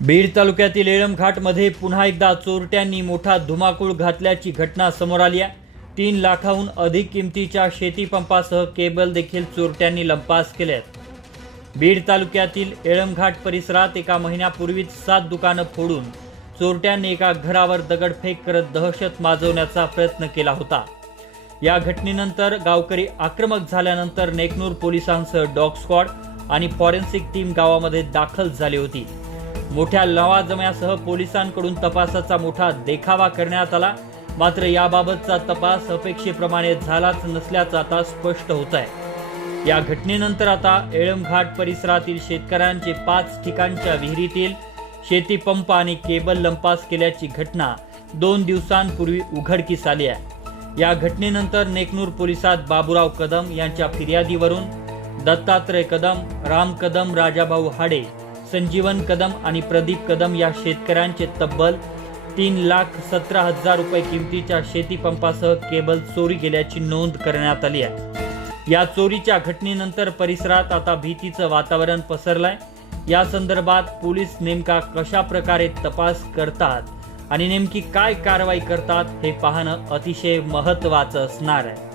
बीड तालुक्यातील येळमघाटमध्ये पुन्हा एकदा चोरट्यांनी मोठा धुमाकूळ घातल्याची घटना समोर आली आहे. तीन लाखाहून अधिक किमतीच्या शेतीपंपासह केबल देखील चोरट्यांनी लंपास केले आहेत. बीड तालुक्यातील येळमघाट परिसरात एका महिन्यापूर्वीच सात दुकानं फोडून चोरट्यांनी एका घरावर दगडफेक करत दहशत माजवण्याचा प्रयत्न केला होता. या घटनेनंतर गावकरी आक्रमक झाल्यानंतर नेकनूर पोलिसांसह डॉग स्क्वॉड आणि फॉरेन्सिक टीम गावामध्ये दाखल झाली होती. मोठ्या लवाजम्यासह पोलिसांकडून तपासाचा मोठा देखावा करण्यात आला. मात्र याबाबतचा तपास अपेक्षेप्रमाणे झालाच नसल्याचं आता स्पष्ट होत आहे या घटनेनंतर आता एळमघाट परिसरातील शेतकऱ्यांचे पाच ठिकाणच्या विहिरीतील शेतीपंप आणि केबल लंपास केल्याची घटना दोन दिवसांपूर्वी उघडकीस आली आहे. या घटनेनंतर नेकनूर पोलिसात बाबुराव कदम यांच्या फिर्यादीवरून दत्तात्रय कदम राम कदम राजाभाऊ हाडे संजीवन कदम आणि प्रदीप कदम या शेतकऱ्यांचे तब्बल तीन लाख सतरा हजार रुपये किमतीच्या शेतीपंपासह केबल चोरी गेल्याची नोंद करण्यात आली आहे. या चोरीच्या घटनेनंतर परिसरात आता भीतीचं वातावरण पसरलंय. या संदर्भात पोलीस नेमका कशा प्रकारे तपास करतात आणि नेमकी काय कारवाई करतात हे पाहणं अतिशय महत्त्वाचं असणार आहे.